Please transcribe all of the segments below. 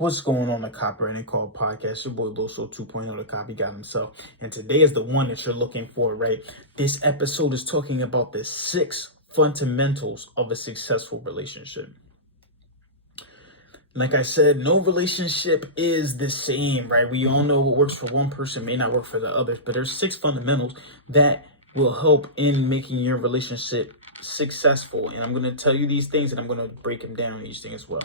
What's going on, the Copywriting Call podcast? Your boy Loso 2.0, the copy got himself. And today is the one that you're looking for, right? This episode is talking about the 6 fundamentals of a successful relationship. Like I said, no relationship is the same, right? We all know what works for one person may not work for the others, but there's 6 fundamentals that will help in making your relationship successful. And I'm going to tell you these things, and I'm going to break them down each thing as well.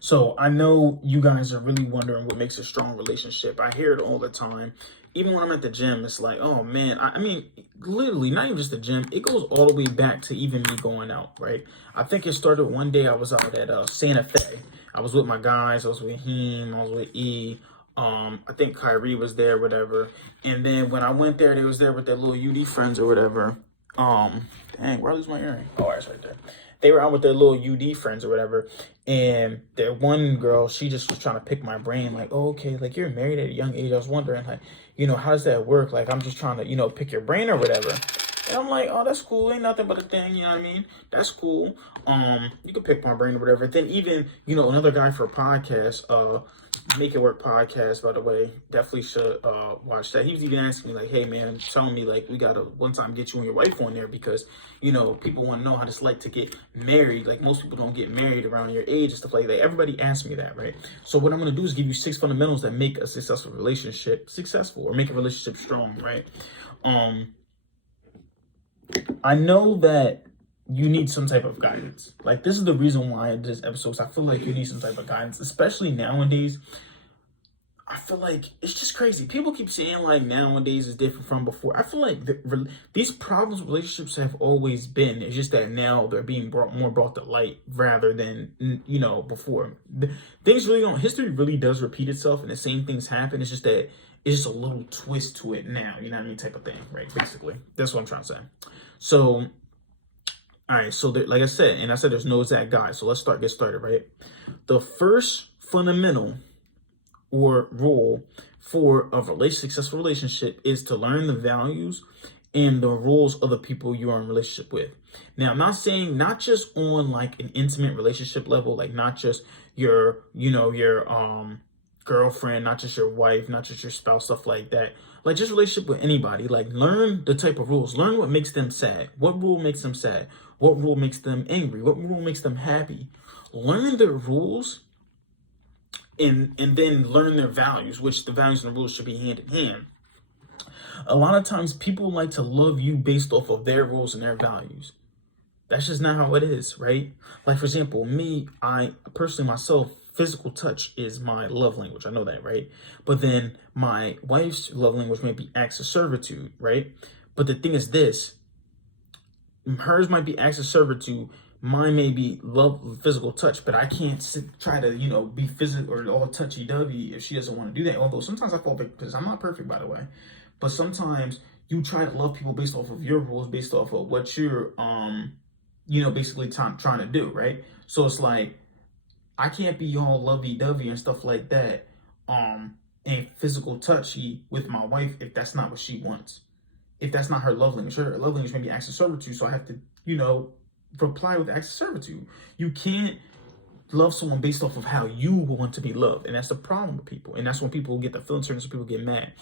So I know you guys are really wondering what makes a strong relationship. I hear it all the time. Even when I'm at the gym, it's like, oh man, I mean, literally, not even just the gym. It goes all the way back to even me going out, right? I think it started one day I was out at Santa Fe. I was with my guys. I was with him. I was with E. I think Kyrie was there, whatever. And then when I went there, they was there with their little UD friends or whatever. Dang, where I lose my earring? Oh, it's right there. They were out with their little UD friends or whatever. And their one girl, she just was trying to pick my brain, like, oh, okay, like you're married at a young age. I was wondering, like, how does that work? Like, I'm just trying to, pick your brain or whatever. And I'm like, oh, that's cool. Ain't nothing but a thing. You know what I mean? That's cool. You can pick my brain or whatever. Then even, another guy for a podcast, Make It Work podcast, by the way, definitely should watch that. He was even asking me, like, hey, man, telling me, like, we got to one time get you and your wife on there because, people want to know how it's like to get married. Like, most people don't get married around your age and stuff like that. Everybody asks me that, right? So what I'm going to do is give you 6 fundamentals that make a successful relationship successful or make a relationship strong, right? I know that you need some type of guidance. Like, this is the reason why I did this episode. So I feel like you need some type of guidance, especially nowadays. I feel like it's just crazy. People keep saying like nowadays is different from before. I feel like these problems with relationships have always been. It's just that now they're being brought to light rather than, before. Things really don't, history really does repeat itself and the same things happen. It's just that it's just a little twist to it now, you know what I mean, type of thing, right? Basically, that's what I'm trying to say. So, all right, so like I said, and I said there's no exact guide. So let's get started, right? The first fundamental or rule for a successful relationship is to learn the values and the rules of the people you are in relationship with. Now, I'm not saying not just on like an intimate relationship level, like not just your girlfriend, not just your wife, not just your spouse, stuff like that. Like just relationship with anybody. Like learn the type of rules. Learn what makes them sad. What rule makes them sad? What rule makes them angry? What rule makes them happy? Learn the rules and then learn their values, which the values and the rules should be hand in hand. A lot of times people like to love you based off of their rules and their values. That's just not how it is, right? Like, for example, me, I personally myself, physical touch is my love language. I know that, right? But then my wife's love language may be acts of servitude, right? But the thing is this, hers might be acts of servitude. Mine may be love, physical touch, but I can't try to, be physical or all touchy-dovey if she doesn't want to do that. Although sometimes I fall victim because I'm not perfect, by the way. But sometimes you try to love people based off of your rules, based off of what you're, basically trying to do, right? So it's like, I can't be all lovey-dovey and stuff like that, and physical touchy with my wife if that's not what she wants. If that's not her love language. Her love language may be acts of servitude, so I have to, reply with acts of servitude. You can't love someone based off of how you want to be loved. And that's the problem with people. And that's when people get the feelings hurt and people get mad.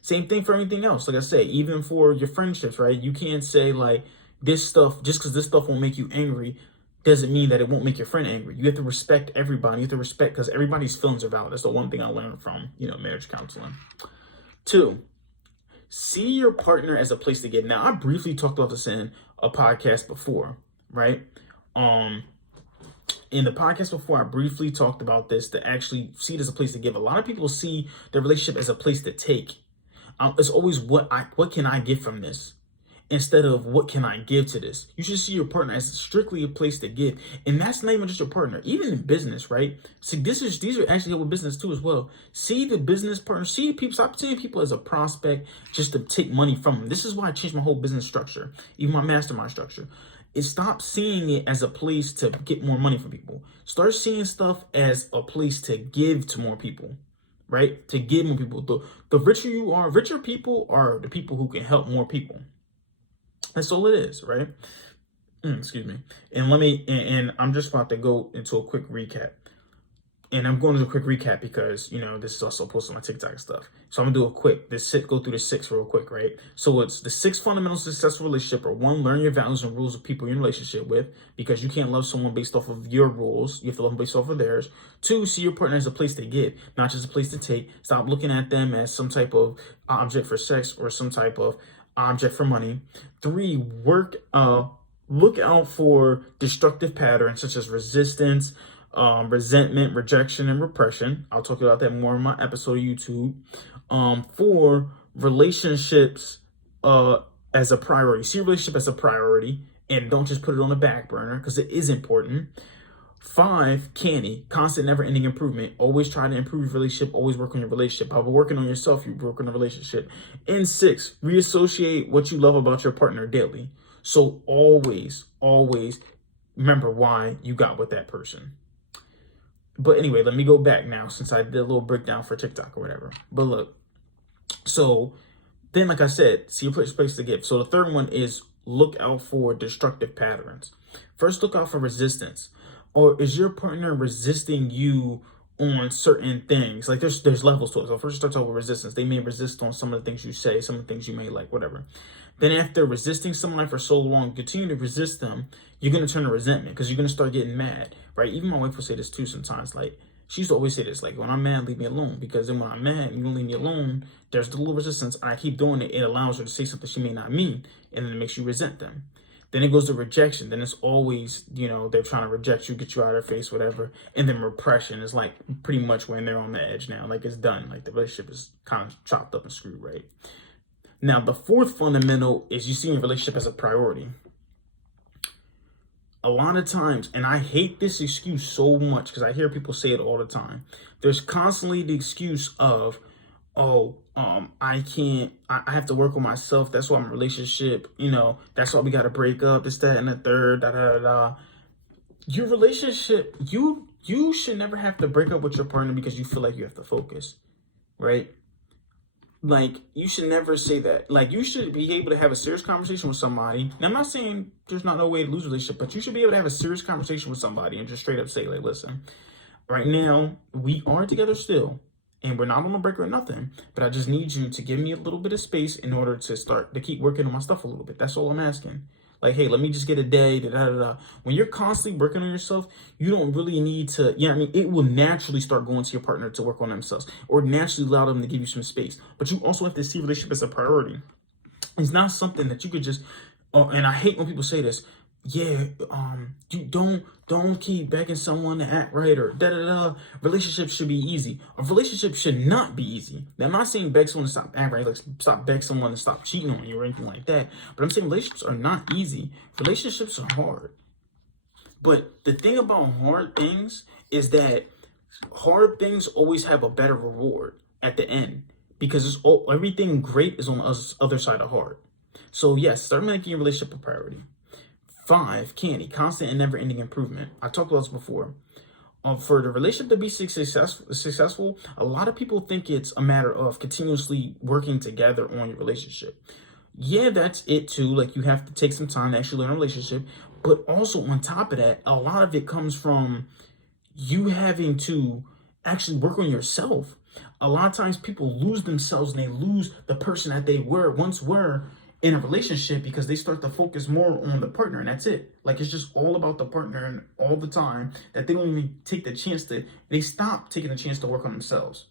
Same thing for anything else. Like I say, even for your friendships, right? You can't say like this stuff, just because this stuff won't make you angry, doesn't mean that it won't make your friend angry. You have to respect everybody. You have to respect because everybody's feelings are valid. That's the one thing I learned from, marriage counseling. 2, see your partner as a place to give. Now, I briefly talked about this in a podcast before, right? In the podcast before, I briefly talked about this, to actually see it as a place to give. A lot of people see their relationship as a place to take. It's always what can I get from this, instead of what can I give to this. You should see your partner as strictly a place to give. And that's not even just your partner, even in business, right? So these are actually with business too as well. See the business partner, stop seeing people as a prospect just to take money from them. This is why I changed my whole business structure, even my mastermind structure. Stop seeing it as a place to get more money from people. Start seeing stuff as a place to give to more people, right? To give more people. The richer you are, richer people are the people who can help more people. That's all it is, right? Excuse me. And I'm just about to go into a quick recap. And I'm going to do a quick recap because, this is also posted on my TikTok stuff. So I'm going to do a quick, go through the 6 real quick, right? So it's the 6 fundamental successful relationship are: 1, learn your values and rules of people you're in a relationship with, because you can't love someone based off of your rules. You have to love them based off of theirs. 2, see your partner as a place to give, not just a place to take. Stop looking at them as some type of object for sex or some type of object for money. 3, look out for destructive patterns such as resistance, resentment, rejection, and repression. I'll talk about that more in my episode of YouTube. 4, relationships as a priority. See your relationship as a priority and don't just put it on the back burner, because it is important. 5, canny, constant, never-ending improvement. Always try to improve your relationship. Always work on your relationship. By working on yourself, you work on the relationship. And 6, reassociate what you love about your partner daily. So always remember why you got with that person. But anyway, let me go back now, since I did a little breakdown for TikTok or whatever. But look, so then, like I said, see your place to give. So the third one is look out for destructive patterns. First, look out for resistance. Or is your partner resisting you on certain things? Like there's levels to it. So first, starts out with resistance. They may resist on some of the things you say, some of the things you may like, whatever. Then after resisting someone for so long, continue to resist them, you're going to turn to resentment, because you're going to start getting mad, right? Even my wife will say this too sometimes. Like, she used to always say this, like, when I'm mad, leave me alone. Because then when I'm mad and you don't leave me alone, there's the little resistance, and I keep doing it. It allows her to say something she may not mean, and then it makes you resent them. Then it goes to rejection. Then it's always, they're trying to reject you, get you out of their face, whatever. And then repression is like pretty much when they're on the edge now. Like, it's done. Like, the relationship is kind of chopped up and screwed, right? Now, the 4th fundamental is you see your relationship as a priority. A lot of times, and I hate this excuse so much because I hear people say it all the time. There's constantly the excuse of, I have to work on myself. That's why I'm in a relationship. That's why we got to break up. This, that, and the third, da, da, da, da. Your relationship, you should never have to break up with your partner because you feel like you have to focus, right? Like, you should never say that. Like, you should be able to have a serious conversation with somebody. Now, I'm not saying there's not no way to lose a relationship, but you should be able to have a serious conversation with somebody and just straight up say, like, listen, right now, we are together still, and we're not on a break or nothing, but I just need you to give me a little bit of space in order to keep working on my stuff a little bit. That's all I'm asking. Like, hey, let me just get a day, da-da-da-da. When you're constantly working on yourself, you don't really need to, it will naturally start going to your partner to work on themselves, or naturally allow them to give you some space. But you also have to see relationship as a priority. It's not something that you could just, and I hate when people say this, you don't keep begging someone to act right, or da-da-da. Relationships should be easy. A relationship should not be easy. Now, I'm not saying beg someone to stop acting right, like stop beg someone to stop cheating on you or anything like that. But I'm saying relationships are not easy. Relationships are hard. But the thing about hard things is that hard things always have a better reward at the end, because everything great is on the other side of hard. So yes, start making your relationship a priority. 5, candy, constant and never-ending improvement. I talked about this before. For the relationship to be successful, a lot of people think it's a matter of continuously working together on your relationship. Yeah, that's it too. Like, you have to take some time to actually learn a relationship. But also on top of that, a lot of it comes from you having to actually work on yourself. A lot of times people lose themselves and they lose the person that they once were in a relationship, because they start to focus more on the partner, and that's it. Like, it's just all about the partner and all the time, that they don't even take the chance they stop taking the chance to work on themselves.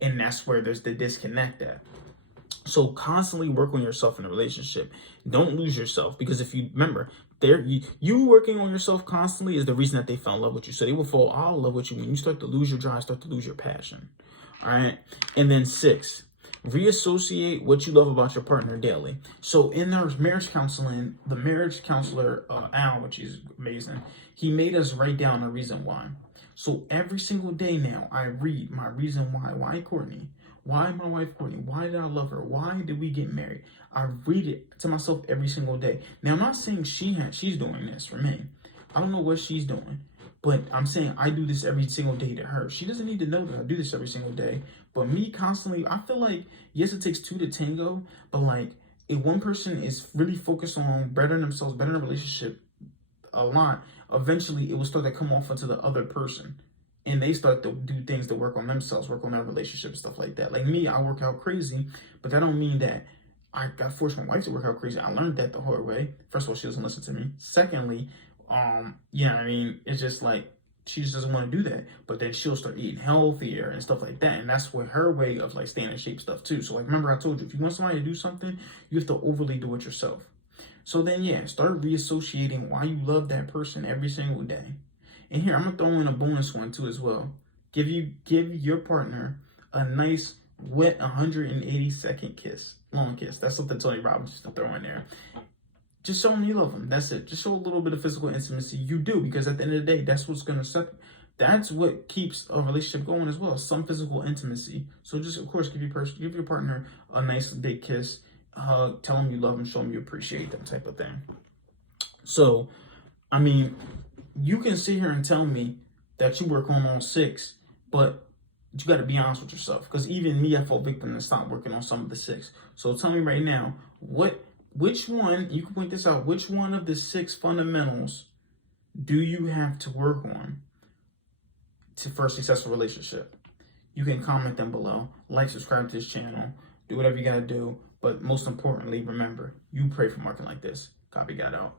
And that's where there's the disconnect at. So constantly work on yourself in a relationship. Don't lose yourself, because if you remember, you working on yourself constantly is the reason that they fell in love with you. So they will fall out of love with you when you start to lose your drive, start to lose your passion. All right. And then 6, reassociate what you love about your partner daily. So in their marriage counseling, the marriage counselor, Al, which is amazing, he made us write down a reason why. So every single day now, I read my reason why. Why Courtney? Why my wife Courtney? Why did I love her? Why did we get married? I read it to myself every single day. Now, I'm not saying she's doing this for me. I don't know what she's doing. But I'm saying I do this every single day to her. She doesn't need to know that I do this every single day. But me constantly, I feel like, yes, it takes 2 to tango. But like, if one person is really focused on bettering themselves, bettering a relationship a lot, eventually it will start to come off onto the other person. and they start to do things to work on themselves, work on their relationship, stuff like that. Like me, I work out crazy, but that don't mean that I got forced my wife to work out crazy. I learned that the hard way. First of all, she doesn't listen to me. Secondly, I mean, it's just like she just doesn't want to do that. But then she'll start eating healthier and stuff like that. And that's what her way of like staying in shape stuff too. So like, remember I told you, if you want somebody to do something, you have to overly do it yourself. So then, yeah, start reassociating why you love that person every single day. And here, I'm gonna throw in a bonus one too as well. Give your partner a nice wet 180-second kiss, long kiss. That's something Tony Robbins used to throw in there. Just show them you love them. That's it. Just show a little bit of physical intimacy. You do, because at the end of the day, that's what's gonna separate. That's what keeps a relationship going as well. Some physical intimacy. So just, of course, give your partner a nice big kiss, hug, tell them you love them, show them you appreciate them, type of thing. So, I mean, you can sit here and tell me that you work on all 6, but you got to be honest with yourself. Because even me, I fall victim to stop working on some of the 6. So tell me right now, which one, you can point this out, which one of the 6 fundamentals do you have to work on for a successful relationship? You can comment them below, like, subscribe to this channel, do whatever you got to do. But most importantly, remember, you pray for marketing like this. Copy, got out.